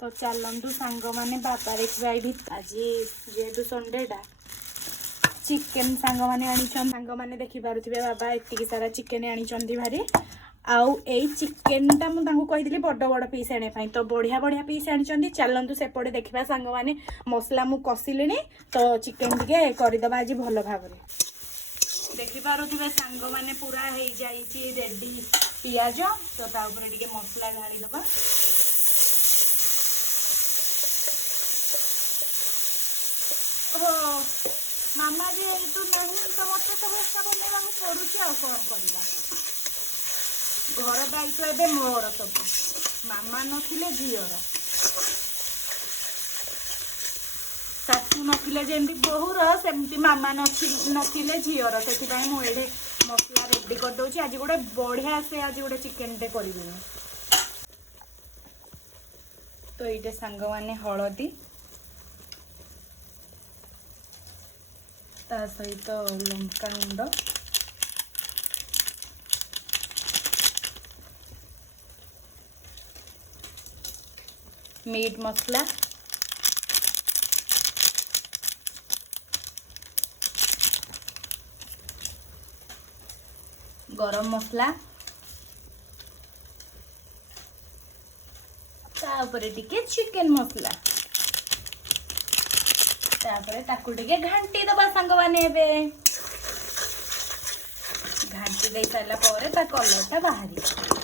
तो चलतु सांग मैंने बापा देखा ये आज जेहेतु संडेटा चिकेन सांग मैंने सांग मैंने देखिपे बाबा एति सारा चिकेन आनी भारी आउ ए चिकेनटा मुझे बड़ बड़ पीस आने तो बढ़िया बढ़िया पीस आनी चलतु सेपटे देखा सांग मैंने मसला मु कषिली तो चिकेन टे करदे आज भल भाव देखिपे सांग मैंने पूरा हो जाइए रेडी पियाज तो तापर टे मसला ढालीदबा मामा जेहेतु नहीं तो मत सब बनवा पड़ुची आ कौन करवा घर दायित्व एवं मोर सब मामा नथिले झीर शाशु नथिले जेमती बोहूर सेमती मामा नथिले झीर से मुझे मसला रेडी कर दूची आज गोटे बढ़िया से आज गोटे चिकेन टे कर तो ये सांग मैंने हलदी ता सहित लंका गुंड मीट मसला गरम मसला तापरे टिके चिकेन मसला तापरे ताकू टिके घांटी दबा सांग माने घांटी दे सारा पर ता कलर टा बाहरी